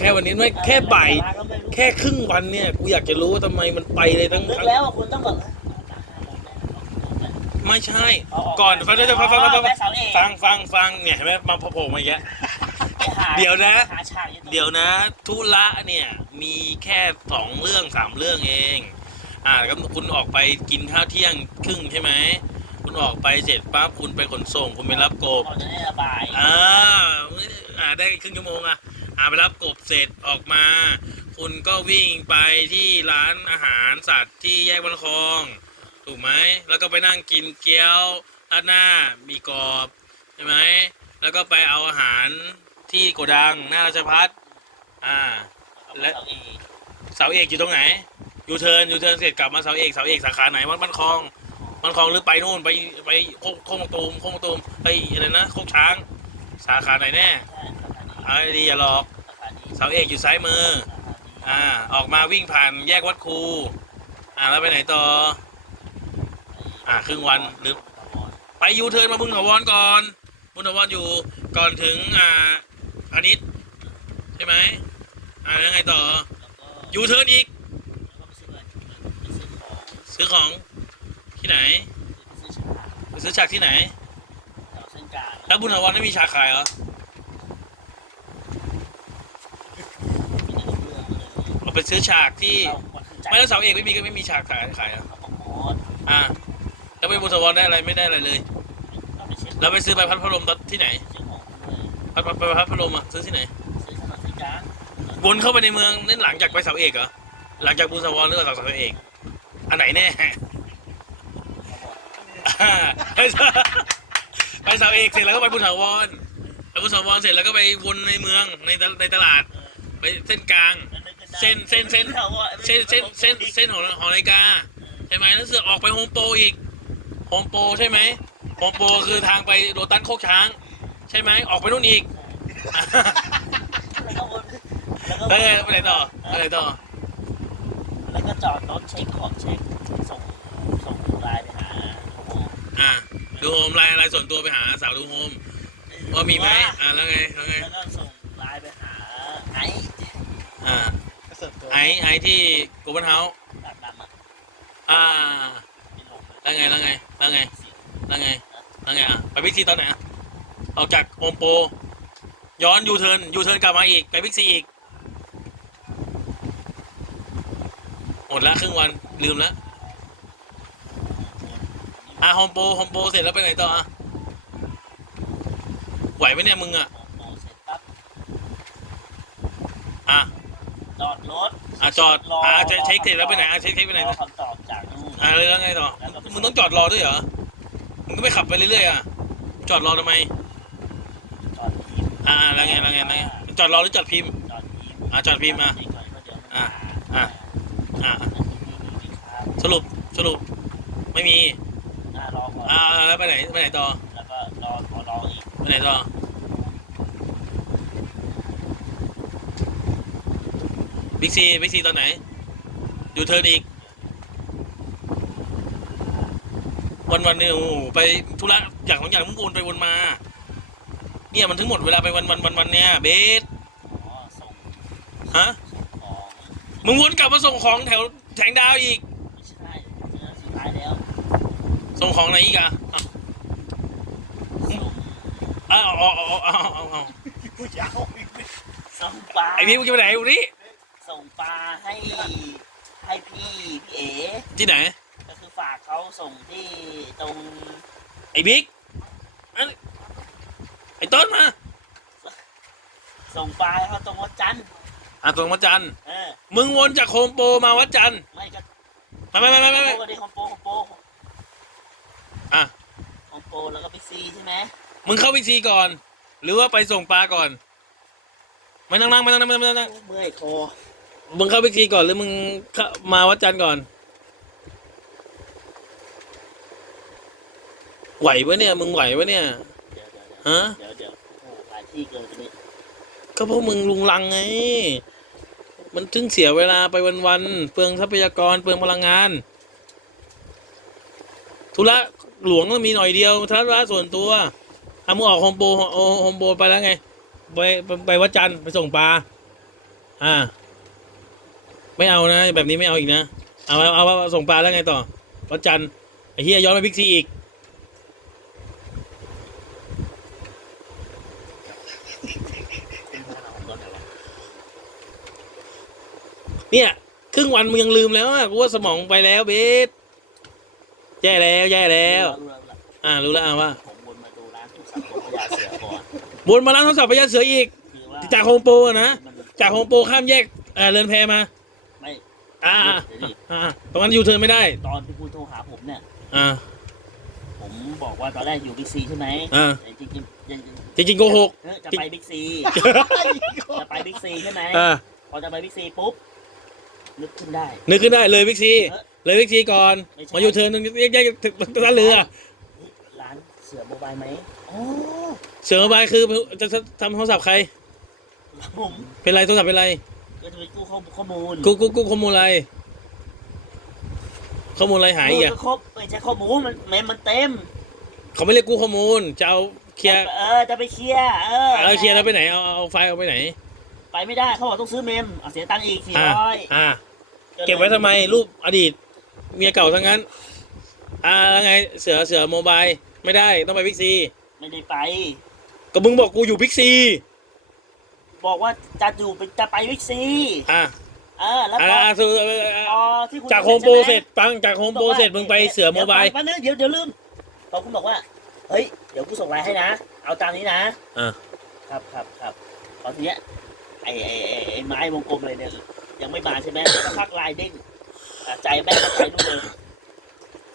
แค่วันนี้ไม่แค่บ่ายแค่ครึ่งวันเนี่ยกูอยากจะรู้ว่าทำไมมันไปเลยทั้งนึกทั้งแล้วว่าคุณต้องแบบ ไม่ใช่ก่อนฟังฟังฟังฟังฟังแม่สาวเอก ฟังฟังฟังเนี่ยเห็นไหมมาโผล่มาอย่างเงี้ยไปหาเดี๋ยวนะ หาฉากอตรงเดี๋ยวนะธุระเนี่ยมีแค่สองเรื่องสามเรื่องเอง อ่าแล้วก็คุณออกไปกินข้าวเที่ยงครึ่งใช่ไหมคุณออกไปเสร็จปั๊บคุณไปขนส่งคุณไปรับกบ เขาจะได้ระบาย อ่าอ่าได้ครึ่งชั่วโมงอะ อาไปรับกบเสร็จออกมา คุณก็วิ่งไปที่ร้านอาหารสัตว์ที่แยกวันคลอง ถูกไหมแล้วก็ไปนั่งกินเกี๊ยวราดหน้ามีกรอบใช่ไหมแล้วก็ไปเอาอาหารที่โกดังหน้าราชพัฒอ่าและเสาเอกเอกอยู่ตรงไหนยูเทิร์นยูเทิร์นเสร็จกลับมาเสาเอกเสาเอกสาขาไหนวัดบ้านคลองบ้านคลองหรือไปนู่นไปไปโคกโคกตูมโคกมะตูมไปอะไรนะโคกช้างสาขาไหนแน่ใช่สถานีเอาดีอย่าหลอก สถานีเสาเอกอยู่ซ้ายมือ อ่า ออกมาวิ่งผ่านแยกวัดครู อ่า แล้วไปไหนต่อ อ่า ครึ่งวันหรือไปยูเทิร์นมาบุญถาวรก่อน บุญถาวรอยู่ก่อนถึง อ่าพาณิชย์ใช่ไหมอ่าแล้วไงต่อแล้วก็ยูเทิร์นอีกแล้วก็ไปซื้ออะไรไปซื้อของซื้อของที่ไหนไปซื้อฉากไปซื้อฉากที่ไหนแถวเส้นกลางแล้วบุญถาวรไม่มีฉากขายเหรอ เอา ไปซื้อฉากที่ไม่แล้วเสาเอกไม่มีก็ไม่มีฉากขายขายเหรอเขาบอกโอ้อ่าแล้วไปบุญถาวรได้อะไรไม่ได้อะไรเลยเราไปเช็คแล้วไปซื้อใบพัดพัดลมที่ไหนซื้อของเลยพัดพัดใบพัดพัดลมอะซื้อที่ไหนซื้อถนนเส้นกลางวนเข้าไปในเมืองนั่นหลังจากไปเสาเอกเหรอหลังจากบุญถาวรหรือหลังจากเสาเอกอันไหนแน่อ่าไปเสาเอกเสร็จแล้วก็ไปบุญถาวรไปบุญถาวรเสร็จแล้วก็ไปวนในเมืองในตลในตลาด ไปเส้นกลาง เส้นเส้นเส้นเส้นเส้นเส้นเส้นของหอนาฬิกาใช่ไหมแล้วเสือกออกไปโฮมโปรอีกโฮมโปรใช่ไหมโฮมโปรคือทางไปโรตัสโคกช้าง ใช่ไหมออกไปนู่นอีกแล้วก็วนแล้วก็แล้วไงไปไหนต่อไปไหนต่อ แล้วก็จอดรถเช็คของเช็คส่งส่งไลน์ไปหาโอ้โหอ่าดูโฮมไลน์อะไรส่วนตัวไปหาสาวดูโฮมว่ามีไหมอ่าแล้วไงแล้วไง แล้วก็ส่งไลน์ไปหาไอ้ อ่า เสริมตัวไอไอที่กูบันเฮาดำดำอะอ่าไม่ลงแล้วไงแล้วไงแล้วไงแล้วไงแล้วไงอะไปบิ๊กซีตอนไหนอะออกจากโฮมโปรย้อนยูเทิร์นยูเทิร์นกลับมาอีกไปบิ๊กซีอีกหมดละครึ่งวันลืมแล้วอะโฮมโปรโฮมโปรเสร็จแล้วไปไหนต่ออะไหวไหมเนี่ยมึงอะ โมเสร็จปั๊บ อะ จ อดรถอะจอดอะเช็คเช็คเสร็จแล้วไปไหนอะเช็คเช็คไปไหนรอนะคำตอบจากนู่นอะแล้วไงต่อมึงต้องจอดรอด้วยเหรอมึงก็ไม่ขับไปเรื่อยๆอะจอดรอทำไม จอดพิมพ์อ่าแล้วไงแล้วไงแล้วไงจอดรอหรือจอดพิมพ์ จอดพิมพ์อะจอดพิมพ์อะเดี๋ยวมันมาอะอะ อ่าครับสรุปสรุปไม่มีอะรอก่อนอ่าแล้วไปไหนไปไหนต่อแล้วก็รอรอรออีกไปไหนต่อ บิ๊กซีบิ๊กซีตอนไหน อยู่เทิร์นอีก วันวันๆเนี่ยโอ้โหไปธุระอย่างของอย่างมึงวนไปวนมา เนี่ยมันถึงหมดเวลาไปวันวันวันวันเนี่ยเบสอ๋อส่งฮะของมึงวนกลับมาส่งของแถวแสงดาวอีกไม่ใช่เจอสุดท้ายแล้วส่งของไหนอีกอะอะส่งอ้าวเอาเอาเอาเอาเอาเอาผู้ยาวส่งปลาไอพี่มึงจะไปไหนอยู่นี่ ส่งปลาให้ให้พี่พี่เอ๋ที่ไหน ก็คือฝากเขาส่งที่ตรงไอบิ๊กอันไอต้นมาส่งปลาให้เขาตรงวัดจันทร์อะส่งมาจันทร์เออมึงวนจากโฮมโปรมาวัดจันทร์ไม่ก็ไม่ไม่ไม่ไม่ไม่ไม่โปรก็ได้คอมโปคอมโปอะคอมโปแล้วก็ไปซีใช่ไหมมึงเข้าบิ๊กซีก่อน หรือว่าไปส่งปลาก่อนไม่ต้องนั่งไม่ต้องนั่งไม่ต้องนั่งเมื่อยคอ มึงเข้าบิ๊กซีก่อนหรือมึงเข้ามาวัดจันทร์ก่อน ไหวปะเนี่ย มึงไหวปะเนี่ยเดี๋ยวเดี๋ยวฮะ เดี๋ยวเดี๋ยวโอ้โหหลายที่เกินไปนี่ก็เพราะมึงลุงลังไง มันถึงเสียเวลาไปวันๆ เปลืองทรัพยากร เปลืองพลังงาน ธุระหลวงก็มีหน่อยเดียวธุระส่วนตัวอะมึงออกโฮมโปรโฮโฮมโปรไปแล้วไงไปไปไปวัดจันทร์ไปส่งปลา อ่า ไม่เอานะ แบบนี้ไม่เอาอีกนะเอาเอาเอาเอาส่งปลาแล้วไงต่อวันจันทร์ไอ้เฮียย้อนไปบิ๊กซีอีกคุณพาของรถอะไรวะเนี่ย ครึ่งวันมึงยังลืมแล้วอะกูว่าสมองไปแล้วเบสแย่แล้วแย่แล้วรู้แล้วรู้แล้วอ่ารู้แล้วอะว่าผมวนมาดูร้านทุกสังคมพญาเสือก่อนวนมาร้านโทรศัพท์พญาเสืออีกคือว่าจากโฮมโปรอะนะมันจากโฮมโปรข้ามแยกเอ่อเรือนแพมาไม่ อ่าอ่าเดี๋ยวดิอ่าตรงนั้นยูเทิร์นไม่ได้ ตอนที่คุณโทรหาผมเนี่ย อ่า ผมบอกว่าตอนแรกอยู่บิ๊กซีใช่ไหมอ่า แต่จริงๆยังจริงๆโกหกเออจะไปบิ๊กซีจะไปบิ๊กซีใช่ไหมอ่า พอจะไปบิ๊กซีปุ๊บนึกขึ้นได้ นึกขึ้นได้เลยบิ๊กซี เออเลยบิ๊กซีก่อน ไม่ใช่ มายูเทิร์นตรงแยกแยกถึงตะเรือ ร้านเสือโมบายไหมอ๋อเสือมาบายคือจะจะทำโทรศัพท์ใคร ผมเป็นไรโทรศัพท์เป็นไร ก็จะไปกู้ข้อข้อมูลกูกูกูข้อมูลอะไร ข้อมูลอะไรหายอีกกู้อะก็ครบไม่ใช่ข้อมูลมันเมมมันเต็มเขาไม่เรียกกู้ข้อมูลจะเอาเคลียร์เออจะไปเคลียร์เออเอาเคลียร์แล้วไปไหนเอาเอาเอาไฟล์เอาไปไหน ไปไม่ได้เขาบอกต้องซื้อเมมเอาเสียตังค์อีกสี่อ่าร้อยอ่า เก็บไว้ทำไมรูปอดีต เมียเก่าทั้งนั้น อ่าแล้วไงเสือเสือโมบายไม่ได้ต้องไปบิ๊กซี ไม่ได้ไป ก็มึงบอกกูอยู่บิ๊กซี บอกว่าจะอยู่ไปจะไปวิกซีอ่าเออแล้วอ่าพออ่าคือพอที่คุณจากโฮมโปรใช่เสไหร็จปังจากโฮมโปรเสร็จมึงไปเสือโมบายเดี๋วฟังเดี๋ยวเดี๋ยวลืมพอคุณบอกว่า เฮ้ย เดี๋ยวกูส่งไลน์ให้นะ เอาตามนี้นะอ่าครับครับครับตอนเนี้ยไอ้ไอ้ไอ้ไอ้ไม้วงกลมเลยเนี่ยยังไม่มาใช่ไหมสักพักไลน์เด้งอะใจแม่งก็ใจนู่นเลย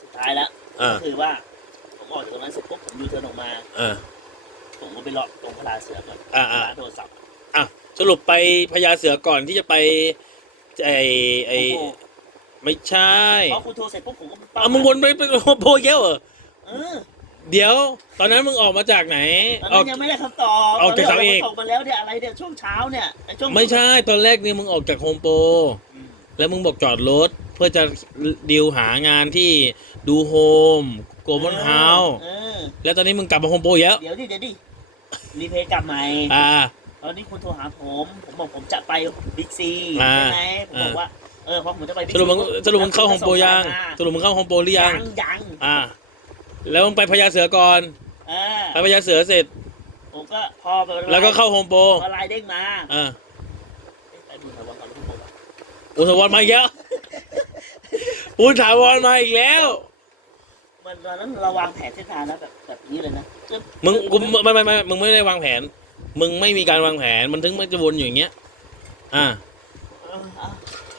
สุดท้ายแล้วอ่าก็คือว่าผมออกจากตรงนั้นเสร็จปุ๊บผมยูเทิร์นออกมาอ่าผมก็ไปเลาะตรงพระราเสือก่อนอ่าอ่าร้านโทรศัพท์ สรุปไปพญาเสือก่อนที่จะไปไอไอโอ้โหไม่ใช่พอคุณโทรเสร็จปุ๊บผมก็เอามึงวนไปไปโฮมโปรเยอะเหรอเออเดี๋ยว ตอนนั้นมึงออกมาจากไหนตอนออนั้กนยังไม่ได้คำตอบออกจากตนนี้เสาเอกส่งมาแล้วเนี่ยอะไรเนี่ยช่วงเช้าเนี่ยอ้ช่วงไม่ใช่ตอนแรกเนี่ยมึงออกจากโฮมโปรอืมแล้วมึงบอกจอดรถเพื่อจะดีลหางานที่ดูโฮมโกลบอลเฮาส์เออแล้วตอนนี้มึงกลับมาโฮมโปรเยอะเดี๋ยวดิเดี๋ยวดิรีเพย์กลับใหม่อ่า ตอนนี้คุณโทรหาผม ผมบอกผมจะไปบิ๊กซีอ่าใช่ไหมผมบอกว่าเออพอผมจะไปบิ๊กสรุปมึงสรุปมึงเข้าโฮมโปรยังสสรุปมึงเข้าโฮมโปรหรือยัยังงยังอ่า แล้วมึงไปพญาเสือก่อนเออไปพญาเสือเสร็จ ผมก็พอไปแล้วก็เข้าโฮมโปรพอไลน์เด้งมาอ่าเอ๊ะไปดูถาวรก่อนทุกคนอุทวรมาอีกแล้วอุทาวรมาอีกแล้ว มันตอนนั้นเราวางแผนเส้นทางนะแบบแบบนี้เลยนะจึ๊บมึงกูไม่ไม่ไม่มึงไม่ได้วางแผน มึงไม่มีการวางแผนมันถึงมันจะวนอยู่อย่างเงี้ย อ่าเออเอา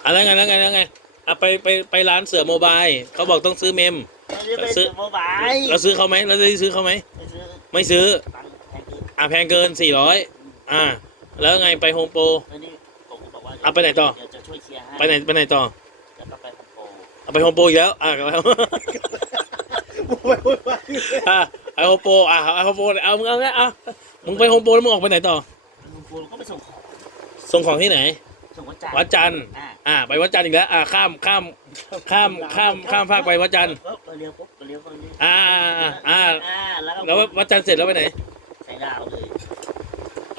อะแล้วไงแล้วไงแล้วไงอะไปไปไปร้านเสือโมบายเขาบอกต้องซื้อเมม เราจะไปซื้ซื้ออโมบายเราซื้อเขาไหมเราได้ซื้อเขาไหมไปซื้อไม่ซื้อตังค์แพงเกินอะแพงเกินสี่ร้อยอ่า แล้วไงไปโฮมโปรแล้วนี่ผมก็บอกว่าเอาไปไหนต่อเดี๋ยวจะช่วยเคลียร์ให้ไปไหนไปไหนต่อแล้วก็ไปคอนโทรเอาไปโฮมโปรอีกแล้วอะแล้วอะ ไอโฮมโปรอะไอโฮมโปรเอามึงเอาไงอะมึงไปโฮมโปรแล้วมึงออกไปไหนต่อคอนโทรก็ไปส่งของส่งของที่ไหนส่งวัดจันทร์วัดจันทร์อ่าอ่าไปวัดจันทร์อีกแล้วอ่าข้ามข้ามข้ามข้ามข้ามภาคไปวัดจันทร์ปุ๊บไปเลี้ยวปุ๊บไปเลี้ยวฝั่งนี้อ่าอ่าอ่าอ่าแล้วก็แล้ววัดจันทร์เสร็จแล้วไปไหนใส่ดาวเลย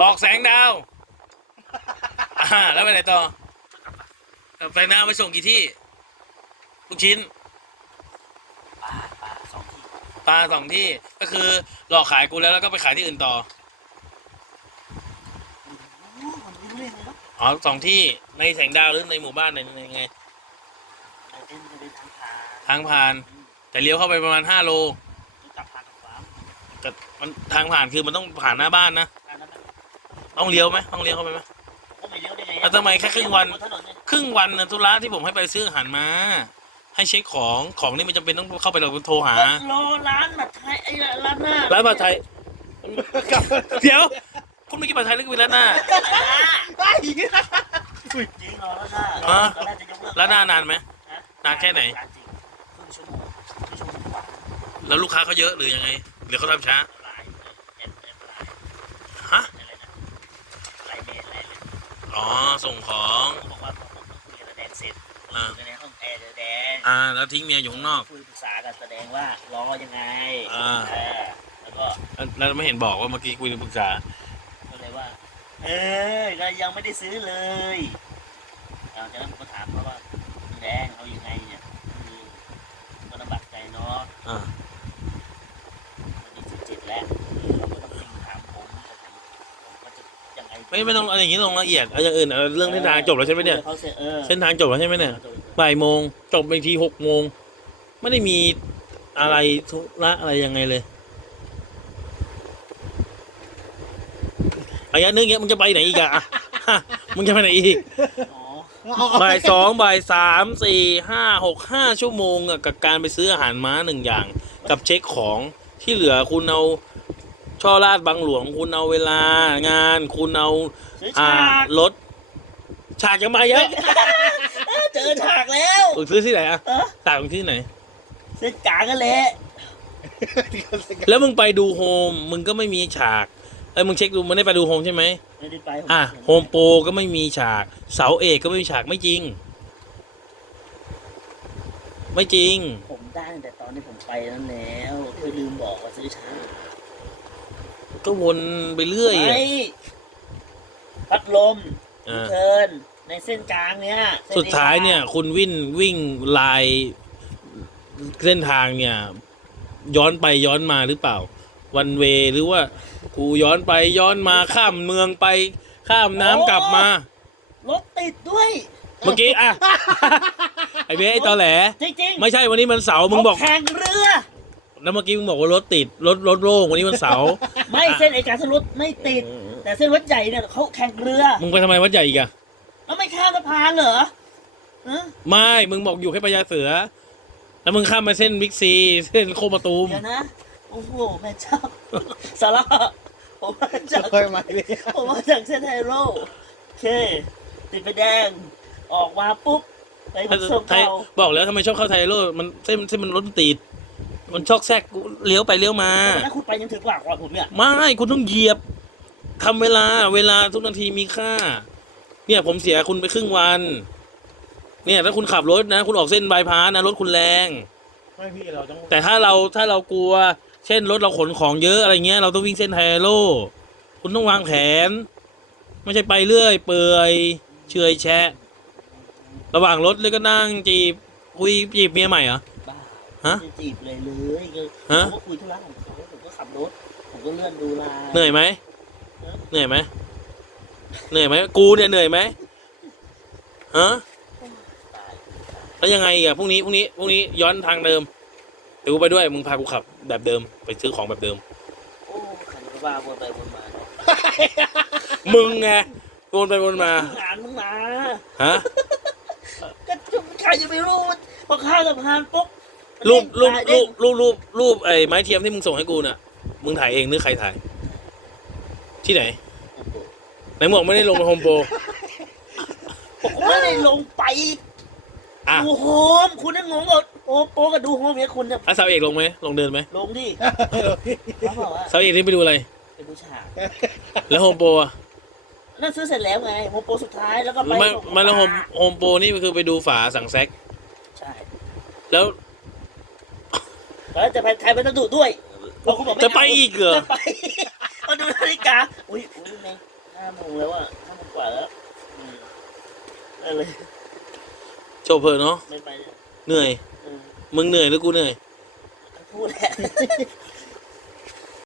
ออกแสงดาวอ่าแล้วไปไหนต่อแสงดาวไปส่งกี่ที่ลูกชิ้น ปลาปลาสองที่ ปลาสองที่ก็คือหลอกขายกูแล้วแล้วก็ไปขายที่อื่นต่อโอ้มันไม่รู้เรื่องเลยเนาะอ๋อสองที่ในแสงดาวหรือในหมู่บ้านในในไง ไอ้เต้นจะเป็นทางพาทางผ่าน แต่เลี้ยวเข้าไปประมาณห้าโลต้องกลับทางขวาแต่มันทางผ่านคือมันต้องผ่านหน้าบ้านนะอันนั้นน่ะต้องเลี้ยวไหมต้องเลี้ยวเข้าไปไหม ผมก็ไม่เลี้ยวได้ไงแล้วทำไมแค่ครึ่งวันบถนนเนี่ยครึ่งวันนะธุระที่ผมให้ไปซื้ออาหารมา ให้เช็คของของนี่มันจำเป็นต้องเข้าไปเราโทรหา รอร้านแบบไทยไอ้ร้านหน้าร้านผัดไทย เดี๋ยว คุณไม่กินผัดไทยหรือกินร้านหน้าไปจริงรอร้านหน้าฮะตอนแรกจะยกเลิกร้านหน้านานไหมฮะนานแค่ไหนนานจริงครึ่งชั่วโมงครึ่งชั่วโมงกว่าแล้วลูกค้าเขาเยอะหรือยังไงหรือเขาทำช้าหลายแอบแอบหลายฮะ อะไรนะหลายเมตรหลายเลยอ๋อ ส่งของ เขาบอกว่าพอ อ่า อยู่ในห้องแอร์แสดงอ่า แล้วทิ้งเมียอยู่ข้างนอก คุยปรึกษากับแสดงว่าล้อยังไงอ่า เออแล้วก็แล้วไม่เห็นบอกว่าเมื่อกี้คุยปรึกษา ก็เลยว่าให้เออก็ยังไม่ได้ซื้อเลยหลังจากนั้นผมก็ถามเขาว่าแดงเอายังไงเนี่ยอืมก็ลำบากใจเนาะอ่า วันนี้สิบเจ็ดแล้วเราก็ต้องติงถามผมผมก็จะยัง ไงไม่ไม่ต้องเอาอย่างนี้ลงละเอียดเอาอย่างอื่นเอาเรื่องเส้นทางจบแล้วใช่ไหมเนี่ยเขาเสร็จเออเส้นทางจบแล้วใช่ไหมเนี่ยบ่ายโมงจบไปทีหกโมงไม่ได้มีอะไรธุระอะไรยังไงเลยระยะนึงเนี้ยมึงจะไปไหนอีกอะอะฮะมึงจะไปไหนอีกอ๋อบ่ายสองบ่ายสามสี่ห้าหกห้าชั่วโมงอะกับการไปซื้ออาหารม้าหนึ่งอย่าง กับเช็คของที่เหลือคุณเอา ช่อราดบางหลวงคุณเอาเวลางานคุณเอาซื้ออ่าฉากรถฉากจะมาเยอะเออเจอฉากแล้วมึงซื้อที่ไหนอะเออฉากมึงที่ไหนเส้นกลางก็เละแล้วมึงไปดูโฮมมึงก็ไม่มีฉากเอ้ยมึงเช็คดูมึงได้ไปดูโฮมใช่ไหมไม่ได้ไปผมอะโฮมโปรก็ไม่มีฉากเสาเอกก็ไม่มีฉากไม่จริง ไม่จริง ผมได้ตั้งแต่ตอนที่ผมไปนั้นแล้วเธอลืมบอกว่าซื้อฉาก ก็วนไปเรื่อยอะไม่พัดลมอ่า เทินในเส้นกลางเนี้ยส้สุดท้ายเนี่ย คุณวิ่งวิ่งลายเส้นทางเนี่ย ย้อนไปย้อนมาหรือเปล่า วันเวหรือว่า กูย้อนไปย้อนมาข้ามเมืองไปข้ามน้ำกลับมา รถติดด้วย เมื่อกี้อะ ไอเบ้ไอตอแหล จริงๆไม่ใช่วันนี้มันเสาร์มึงบอกแข่งเรือ แล้วเมื่อกี้มึงบอกว่ารถติดรถรถโล่งวันนี้มันเสาร์ไม่เส้นเอกการเส้นรถไม่ติด แต่เส้นวัดใหญ่เนี่ยเขาแข่งเรือมึงไปทำไมวัดใหญ่อีกอะแล้วไม่ข้ามสะพานเหรอฮะไม่มึงบอกอยู่แค่พญาเสือ แล้วมึงข้ามมาเส้นบิ๊กซี เส้นโคกมาตูมเดี๋ยวนะโอ้โหแม่เจ้าสาระผมมาจากเคยมาเลยผมมาจากเส้นไฮโร่โอเค ติดไปแดง ออกมาปุ๊บไปขนส่งไทยเก่า บอกแล้วทำไมชอบเข้าไทยโลดมันเส้นเส้นมันรถมันติด มันชอกแทรกกูเลี้ยวไปเลี้ยวมาแล้วคุณไปยังถึงกว่าก่อนผมเนี่ยไม่คุณต้องเหยียบทำเวลา เวลาทุกนาทีมีค่า เนี่ยผมเสียคุณไปครึ่งวัน เนี่ยถ้าคุณขับรถนะ คุณออกเส้นบายพาสนะรถคุณแรง ไม่พี่เราต้องแต่ถ้าเราถ้าเรากลัว เช่นรถเราขนของเยอะอะไรเงี้ย เราต้องวิ่งเส้นไฮโลคุณต้องวางแผน ไม่ใช่ไปเรื่อย เปื่อยเฉอยแชะ ระหว่างรถเลยก็นั่งจีบคุยจีบเมียใหม่เหรอบ้า ฮะ ไม่ได้จีบเลยเลยก็ฮะเขาก็คุยธุระของเขาผมก็ขับรถ ผมก็เลื่อนดูไลาเหนื่อยไหมเหนื่อยไหมเหนื่อยไหมกูเนี่ยเหนื่อยไหมฮะตายแล้วยังไงอีกอะพรุ่งนี้พรุ่งนี้พรุ่งนี้ย้อนทางเดิมเดี๋ยวกูไปด้วยมึงพากูขับ แบบเดิมไปซื้อของแบบเดิม โอ้ขันกระบาวนไปวนมาเนาะมึงไงวนไปวนมางานมึงมาฮะก็ใครจะไปรู้ว่าพอข้ามสะพานปุ๊บ รูปรูปเด้รูงปรูปรูปรูปไอ้ไม้เทียมที่มึงส่งให้กูน่ะ มึงถ่ายเองหรือใครถ่าย ที่ไหนไหนมึงบอกไม่ได้ลงไปโฮมโปรผมไม่ได้ลงไปอะดูโฮมคุณนั่งงงว่าโอ้โปกับดูโฮมเนี่ยคุณเนี่ยอะสาวเอกลงไหมลงเดินไหมลงดิเขาบอกว่าสาวเอกนี่ไปดูอะไรไปดูฉากแล้วโฮมโปรอะนั่นซื้อเสร็จแล้วไงโฮมโปรสุดท้ายแล้วก็ไปไม่ส่งไม่แล้วโฮมโฮมโปรนี่คือไปดูฝาสั่งแซกใช่ แล้ว แล้วจะไปไทยไปตะดุด้วยเราก็บอกม่จะไปอีกเหรอ จะไปมาดูนาฬิกา อุ้ยอุ้ยในห้าโมงแล้วอะห้าโมงกว่าแล้วอืมนั่นเลยโชว์เพอเนาะไม่ไปเนี่ยเหนื่อย เออมึงเหนื่อยหรือกูเหนื่อยพูดแหละ